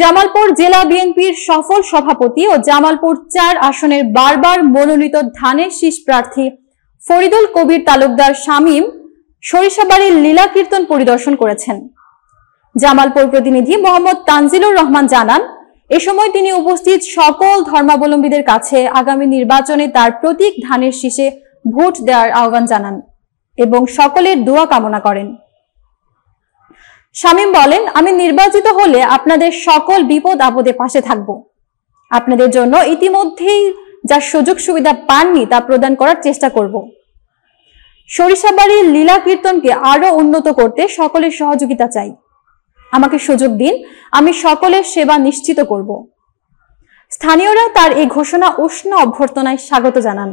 জামালপুর জেলা বিএনপির সফল সভাপতি ও জামালপুর ৪ আসনের বারবার মনোনীত ধানের শীষ প্রার্থী ফরিদুল কবির তালুকদার শামীম সরিষাবাড়ির লীলা কীর্তন পরিদর্শন করেছেন। জামালপুর প্রতিনিধি মোহাম্মদ তানজিলুর রহমান জানান, এ সময় তিনি উপস্থিত সকল ধর্মাবলম্বীদের কাছে আগামী নির্বাচনে তার প্রতীক ধানের শীষে ভোট দেওয়ার আহ্বান জানান এবং সকলের দোয়া কামনা করেন। শামীম বলেন, আমি নির্বাচিত হলে আপনাদের সকল বিপদ আপদে পাশে থাকব। আপনাদের জন্য ইতিমধ্যেই যা সুযোগ সুবিধা পাননি তা প্রদান করার চেষ্টা করব। সরিষাবাড়ির লীলা কীর্তনকে আরো উন্নত করতে সকলের সহযোগিতা চাই। আমাকে সুযোগ দিন, আমি সকলের সেবা নিশ্চিত করব। স্থানীয়রা তার এই ঘোষণা উষ্ণ অভ্যর্থনায় স্বাগত জানান।